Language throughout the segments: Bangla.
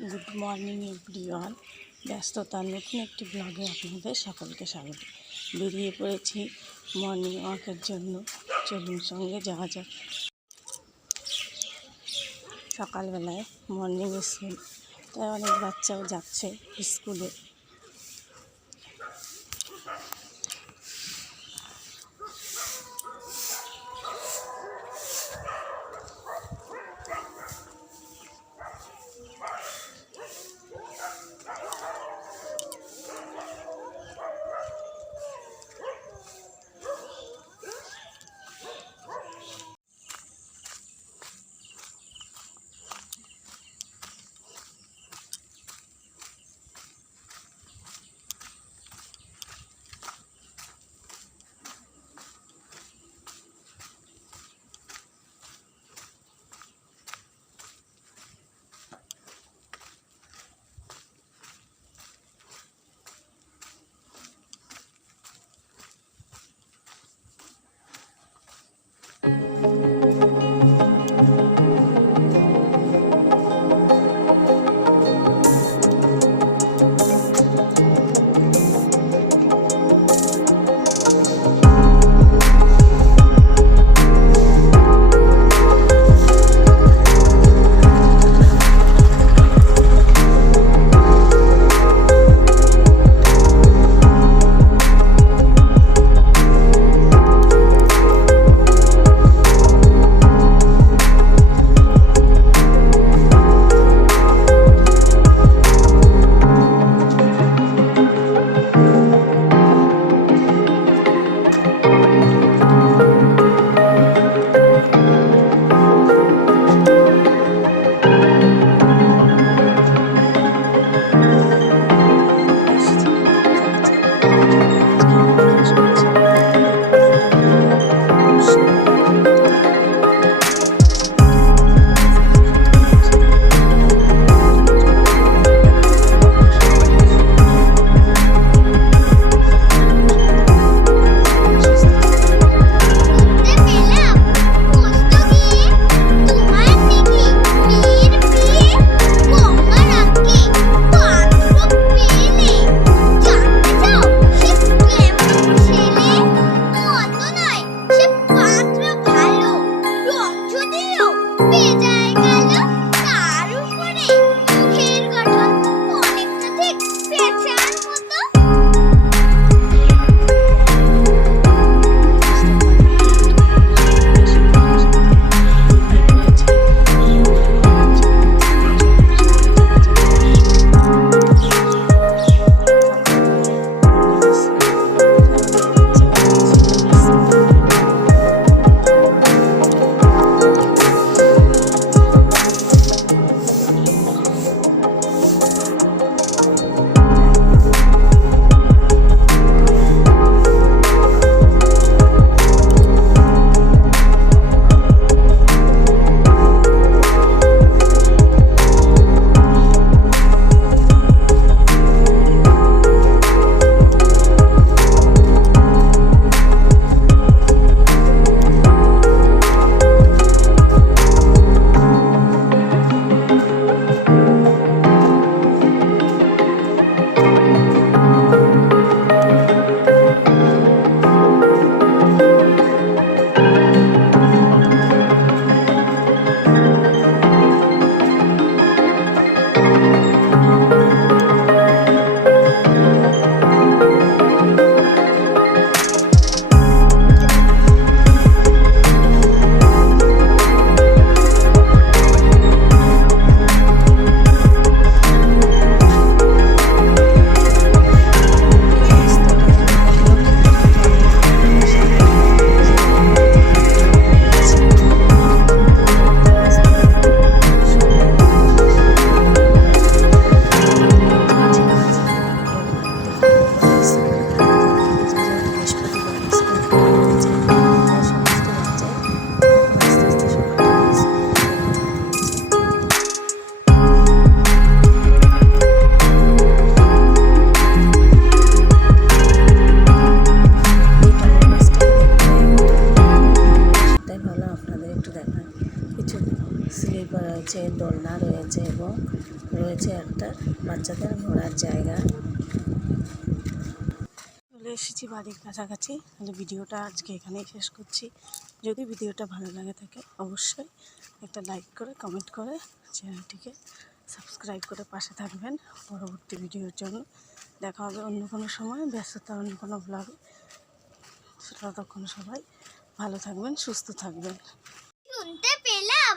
গুড মর্নিং এভরিওয়ান ব্যস্ততার নতুন একটি ব্লগে আপনাদের সকলকে স্বাগত। বেরিয়ে পড়েছি মর্নিং ওয়াকের জন্য। চলুন সঙ্গে যাওয়া যাক। সকালবেলায় মর্নিং স্কুল তাই অনেক বাচ্চাও যাচ্ছে স্কুলে রয়েছে, দোলনা রয়েছে এবং রয়েছে একটা বাচ্চাদের ঘোরার জায়গা। চলে এসেছি বাড়ির কাছাকাছি। তাহলে ভিডিওটা আজকে এখানেই শেষ করছি। যদি ভিডিওটা ভালো লাগে থাকে, অবশ্যই একটা লাইক করে, কমেন্ট করে চ্যানেলটিকে সাবস্ক্রাইব করে পাশে থাকবেন। পরবর্তী ভিডিওর জন্য দেখা হবে অন্য কোনো সময়, ব্যস্ততা অন্য কোনো ব্লগে ততক্ষণ সবাই ভালো থাকবেন, সুস্থ থাকবেন। শুনতে পেলাম।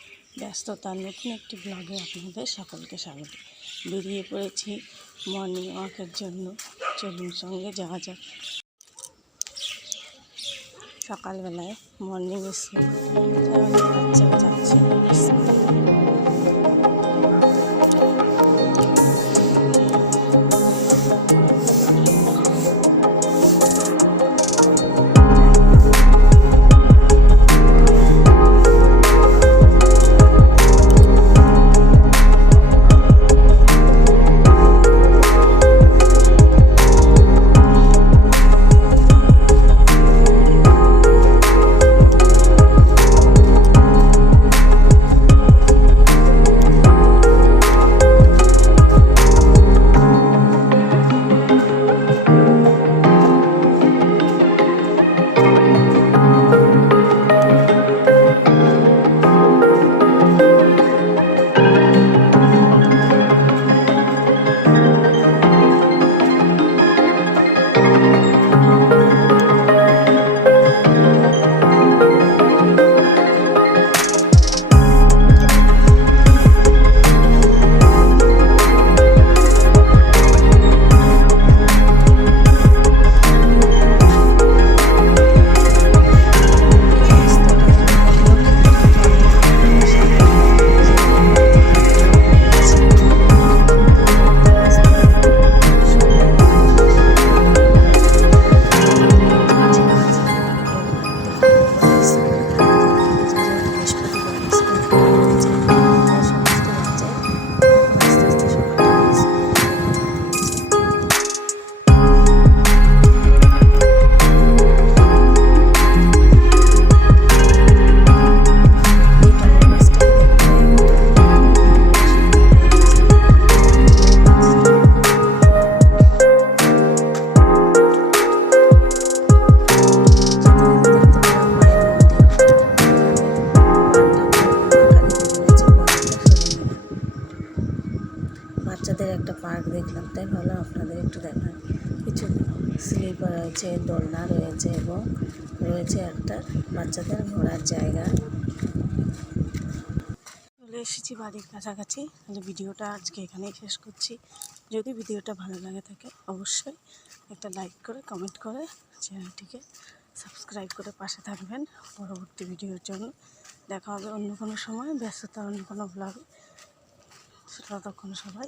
ব্যস্ততার নতুন একটি ব্লগে আপনাদের সকলকে স্বাগত। বেরিয়ে পড়েছি মর্নিং ওয়াকের জন্য। চলুন সঙ্গে যাওয়া যাক। সকালবেলায় মর্নিং স্কুল যাচ্ছে। বাচ্চাদের একটা পার্ক দেখলাম, তাই ভালো আপনাদের একটু দেখায় কিছু স্লিপার রয়েছে, দোলনা রয়েছে এবং রয়েছে একটা বাচ্চাদের ঘোরার জায়গা। চলে এসেছি বাড়ির কাছাকাছি, তাহলে ভিডিওটা আজকে এখানেই শেষ করছি। যদি ভিডিওটা ভালো লাগে থাকে, অবশ্যই একটা লাইক করে, কমেন্ট করে, চ্যানেলটিকে সাবস্ক্রাইব করে পাশে থাকবেন। পরবর্তী ভিডিওর জন্য দেখা হবে অন্য কোনো সময় ব্যস্ততা অন্য কোনো ব্লগে ততক্ষণ সবাই